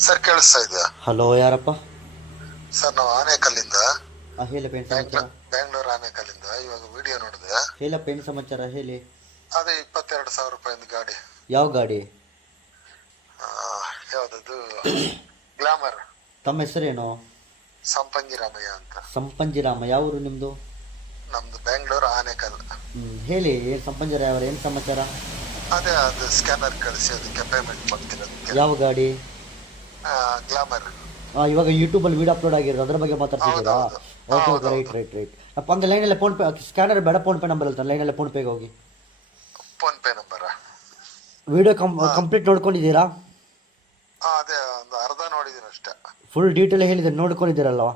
Sir ಕೇಳಿಸ್ತಾ ಇದೆಯಾ? Hello ಯಾರಪ್ಪ? ಸರ್ ನಾವು ಆನೇಕಲ್ಲಿಂದ. ಆ, ಪೇನ್ ಏನು ಸಮಾಚಾರ. ಬ್ಯಾಂಗ್ಳೂರ್ ಆನೇಕಲ್ಲಿಂದ. ಇವಾಗ ವಿಡಿಯೋ ನೋಡಿದೆ. ಹೇಳಪ್ಪ ಏನು ಸಮಾಚಾರ ಹೇಳಿ. ಅದೇ ಇಪ್ಪತ್ತೆರಡು ಸಾವಿರ ರೂಪಾಯಿಂದ ಗಾಡಿ. ಯಾವ ಗಾಡಿ? ಆ, ಯಾವ್ದದು? ಗ್ಲಾಮರ್. ತಮ್ಮ ಹೆಸರೇನು? ಸಂಪಂಗಿ ರಾಮಯ್ಯ ಅಂತ. ಸಂಪಂಜಿರಾಮ ಯಾವ ಊರು ನಿಮ್ಮದು ನಮ್ದು ಬ್ಯಾಂಗ್ಳೂರ್ ಆನೇಕಲ್. ಹೇಳಿ ಏನು ಸಂಪಂಜಿರಾಮ ಅವ್ರ ಏನು ಸಮಾಚಾರ? ಅದೇ ಅದು ಸ್ಕ್ಯಾನರ್ ಕಳಿಸಿ ಅದಕ್ಕೆ ಪೇಮೆಂಟ್ ಮಾಡ್ತೀರ ಯಾವ ಗಾಡಿ? ಗ್ಲಾಮರ್ ಆ, ಯೂಟ್ಯೂಬ್ ಅಲ್ಲಿ ವಿಡಿಯೋ ಅಪ್ಲೋಡ್ ಆಗಿರೋದು ಅದ್ರ ಬಗ್ಗೆ ಮಾತಾಡ್ತಿದ್ದೀರಾ? Okay okay right right right ಅಪ್ಪ ಲೈನ್ ಎಲ್ಲ ಫೋನ್ ಪೇ ಸ್ಕ್ಯಾನರ್ ಬೇಡ ಫೋನ್ ಪೇ ನಂಬರ್ ಅಲ್ತಾರೆ ಲೈನ್ ಅಲ್ಲಿ ಫೋನ್ ಪೇಗೆ ಹೋಗಿ. PhonePe number video complete ನೋಡ್ಕೊಂಡಿದ್ದೀರಾ? ಅದೇ ಒಂದು ಅರ್ಧ ನೋಡಿದ್ದೀನಿ ಅಷ್ಟೇ. ಫುಲ್ ಡೀಟೇಲ್ ಹೇಳಿದ್ರೆ ನೋಡ್ಕೊಂಡಿದ್ದೀರಲ್ವಾ?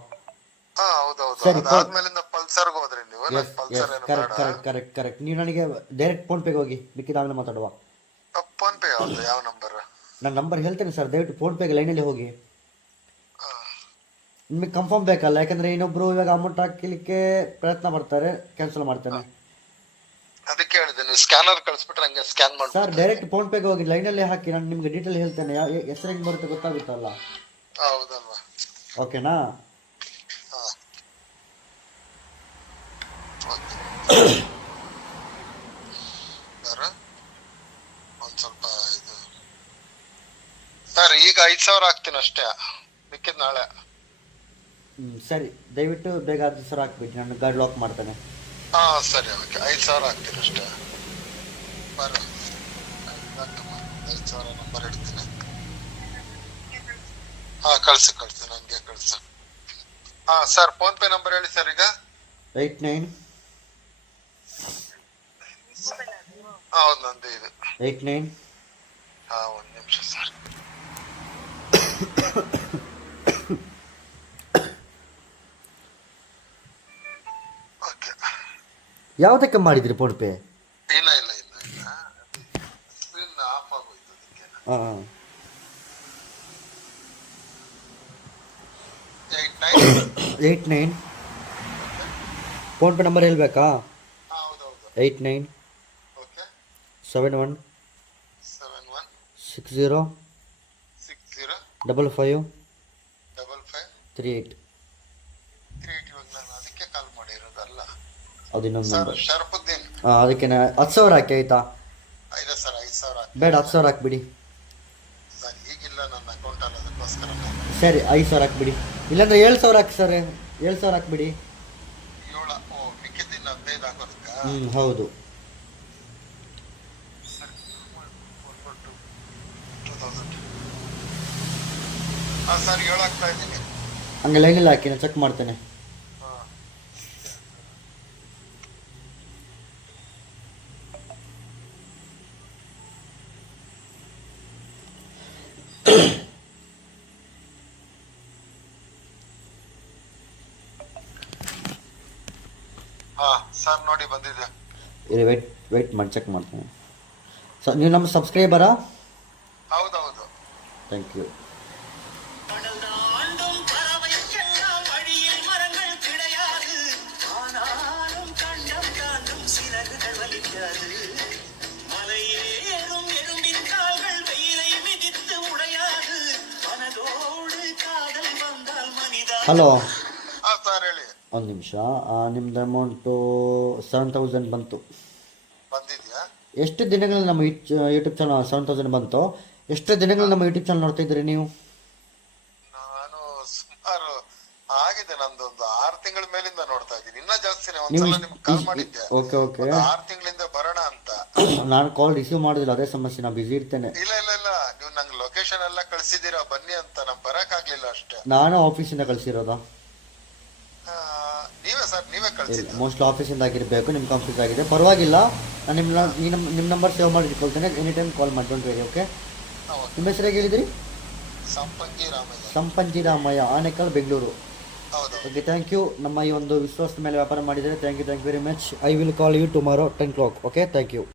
ಸರಿ, ಆದ್ಮೇಲಿಂದ ಪಲ್ಸರ್ಗೆ ಹೋದ್ರಿ ನೀವು. Pulsar correct correct correct correct ನೀವು ನನಗೆ ಡೈರೆಕ್ಟ್ ಫೋನ್ ಪೇಗೆ ಹೋಗಿ ಮಿಕ್ಕಿದಾಗಲೇ ಮಾತಾಡುವ. ಫೋನ್ ಪೇ ಯಾವ ನಂಬರ್ ನಾನು ನಂಬರ್ ಹೇಳ್ತೇನೆ ಸರ್ ದಯವಿಟ್ಟು ಫೋನ್ ಪೇಗೆ ಲೈನಲ್ಲಿ ಹೋಗಿ. ನಿಮಗೆ ಕನ್ಫರ್ಮ್ ಬೇಕಲ್ಲ ಯಾಕಂದ್ರೆ ಇನ್ನೊಬ್ರು ಇವಾಗ ಅಮೌಂಟ್ ಹಾಕಲಿಕ್ಕೆ ಪ್ರಯತ್ನ ಮಾಡ್ತಾರೆ ಕ್ಯಾನ್ಸಲ್ ಮಾಡ್ತೇನೆ. ಅದಕ್ಕೆ ಹೇಳಿದೆ ಸ್ಕ್ಯಾನರ್ ಕಳಿಸ್ಬಿಟ್ರೆ ಹಂಗೆ ಸ್ಕ್ಯಾನ್ ಸರ್ ಡೈರೆಕ್ಟ್ ಫೋನ್ ಪೇಗೆ ಹೋಗಿ ಲೈನಲ್ಲೇ ಹಾಕಿ ನಾನು ನಿಮಗೆ ಡೀಟೇಲ್ ಹೇಳ್ತೇನೆ ಹೆಸರು ಹೆಂಗೆ ಬರುತ್ತೆ ಗೊತ್ತಾಗುತ್ತಲ್ಲ? ಹೌದಲ್ವಾ. ಓಕೆನಾ ಒಂದು ಸ್ವಲ್ಪ ಈಗ ಐದ್ ಸಾವಿರ ಹಾಕ್ತೀನಿ ಅಷ್ಟೇ. ಮಿಕ್ಕಿದ್ ನಾಳೆ. ಹ್ಞೂ ಸರಿ. ದಯವಿಟ್ಟು ಬೇಗ ಹತ್ತು ಸಾವಿರ ಹಾಕ್ಬಿಟ್ಟು ನಾನು ಗಾಡಿ ಲಾಕ್ ಮಾಡ್ತೇನೆ. ಹಾ ಸರಿ ಓಕೆ. ಐದ್ ಸಾವಿರ ಹಾಕ್ತೀನಿ ಅಷ್ಟೇ. ಬರ. ಐದ್ ಸಾವಿರ ನಂಬರ್ ಇಡ್ತೀನಿ. ಹಾ ಕಳ್ಸಿ ಕಳ್ಸಿ. ನನಗೆ ಕಳ್ಸಿ. ಹಾ ಸರ್ ಫೋನ್ ಪೇ ನಂಬರ್ ಹೇಳಿ ಸರ್ ಈಗ? ಏಯ್ಟ್ ನೈನ್ ಹೌದು ನಂದು ಇದು. ಏಯ್ಟ್ ನೈನ್ ಯಾವುದಕ್ಕೆ ಮಾಡಿದ್ರಿ ಫೋನ್ ಪೇ ಇಲ್ಲ ಇಲ್ಲ ಇಲ್ಲ ಇಲ್ಲ. ಸ್ಕ್ರೀನ್ ಆಫ್ ಆಗೋಯ್ತು ಅದಕ್ಕೆ. ಹಾಂ. Eight nine eight nine PhonePe number ಹೇಳ್ಬೇಕಾ? ಹೌದು eight nine okay seven one seven one six zero six zero double five double five three eight three eight ಇವಾಗ ನಾನು ಅದಕ್ಕೆ ಕಾಲ್ ಮಾಡಿರೋದಲ್ಲ ಅದು ಇನ್ನೊಂದು ನಂಬರ್ ಶರಫುದ್ದೀನ್ ಹಾಂ ಅದಕ್ಕೆ ಹತ್ತು ಸಾವಿರ ಹಾಕಿ ಆಯಿತಾ? ಐದು ಸರ್ ಐದು ಸಾವಿರ ಬೇಡ ಹತ್ತು ಸಾವಿರ ಹಾಕ್ಬಿಡಿ. ಸರ್ ಈಗಿಲ್ಲ ನನ್ನ ಅಕೌಂಟಲ್ಲಿ ಅದಕ್ಕೋಸ್ಕರ ಸರಿ ಐದು ಸಾವಿರ ಹಾಕ್ಬಿಡಿ. ಇಲ್ಲಾಂದ್ರೆ ಏಳು ಸಾವಿರ ಹಾಕಿ ಸರ್ ಏಳು ಸಾವಿರ ಹಾಕ್ಬಿಡಿ. ಏಳು ಓ ಮಿಕ್ಕಿದ್ದಿನ ಹದಿನೈದು ಹಾಕೋದಕ್ಕ? ಹ್ಞೂ ಹೌದು. ಹಾಂ ಸರ್ ಏಳು ಹಾಕ್ತಾ ಇದ್ದೀನಿ. ಹಂಗೆ ಲೈನಲ್ಲಿ ಹಾಕಿ ನಾನು ಚೆಕ್ ಮಾಡ್ತೇನೆ. ಸರ್ ನೋಡಿ ಬಂದಿದೆ. ಇಲ್ಲಿ ವೆಯ್ಟ್ ವೆಯ್ಟ್ ಮಾಡಿ ಚೆಕ್ ಮಾಡ್ತೀನಿ. ಸರ್ ನೀವು ನಮ್ಮ ಸಬ್ಸ್ಕ್ರೈಬರಾ ಹೌದೌದು. Thank you hello. ಹಾಂ ಸರ್ ಹೇಳಿ. ಒಂದು ನಿಮಿಷ. ನಿಮ್ದು ಅಮೌಂಟು ಸೆವೆನ್ ತೌಸಂಡ್ ಬಂತು. ಬಂದಿದ್ಯಾ? ಎಷ್ಟು ದಿನಗಳು ನಮ್ಮ ಯೂಟ್ಯೂಬ್ ಚಾನಲ್ ಸೆವೆನ್ ತೌಸಂಡ್ ಬಂತು? ಎಷ್ಟು ದಿನಗಳು ನಮ್ಮ ಯೂಟ್ಯೂಬ್ ಚಾನಲ್ ನೋಡ್ತಾ ಇದ್ರಿ ನೀವು? ನಾನು ಸುಮಾರು ಆಗಿದೆ ನಂದು ಒಂದು ಆರು ತಿಂಗಳ ಮೇಲಿಂದ ನೋಡ್ತಾ ಇದ್ದೀನಿ. ಇನ್ನ ಜಾಸ್ತಿನೇ ಒಂದ್ಸಲ ನಿಮ್ಗೆ ಕಾಲ್ ಮಾಡಿದ್ದೆ. Okay okay. ಆರ್ ತಿಂಗಳಿಂದ ಬರೋಣ ಅಂತ. ನಾನು ಕಾಲ್ ರಿಸೀವ್ ಮಾಡಿದಿಲ್ಲ ಅದೇ ಸಮಸ್ಯೆ. ನಾನು ಬಿಸಿ ಇರ್ತೇನೆ. ಇಲ್ಲ ಇಲ್ಲ ಲೊಕೇಶನ್ ಎಲ್ಲ ಕಳ್ಸಿದೀರಾ ಬನ್ನಿ ಅಂತ ನಮ್ ಬರಕ್ ಆಗ್ಲಿಲ್ಲ ಅಷ್ಟೇ. ನಾನು ಆಫೀಸಿಂದ ಕಳಿಸಿರೋದು. ಆ, ನೀವೇ ಸರ್ ನೀವೇ ಇಲ್ಲ ಕಳ್ಸಿದ್ದು. ಮೋಸ್ಟ್ಲಿ ಆಫೀಸಿಂದ ಆಗಿರಬೇಕು ನಿಮ್ಮ ಕಂಪ್ಲೀಟ್ ಆಗಿದೆ. ಪರವಾಗಿಲ್ಲ ನಾನು ನಿಮ್ಮ ನಿಮ್ಮ ನಂಬರ್ ಸೇವ್ ಮಾಡಿ ಇಟ್ಕೊಳ್ತೇನೆ ಎನಿ ಟೈಮ್ ಕಾಲ್ ಮಾಡ್ಕೊಂಡು ರೀ ಓಕೆ. ನಿಮ್ಮ ಹೆಸರು ಹೇಗೆ ಹೇಳಿದ್ರಿ ಸಂಪಂಗಿ ರಾಮಯ್ಯ ಸಂಪಂಜಿರಾಮಯ್ಯ ಆನೇಕಲ್ ಬೆಂಗಳೂರು. ಹೌದು. ಓಕೆ ಥ್ಯಾಂಕ್ ಯು ನಮ್ಮ ಈ ಒಂದು ವಿಶ್ವಾಸದ ಮೇಲೆ ವ್ಯಾಪಾರ ಮಾಡಿದರೆ thank you thank you very much I will call you tomorrow ten clock okay thank you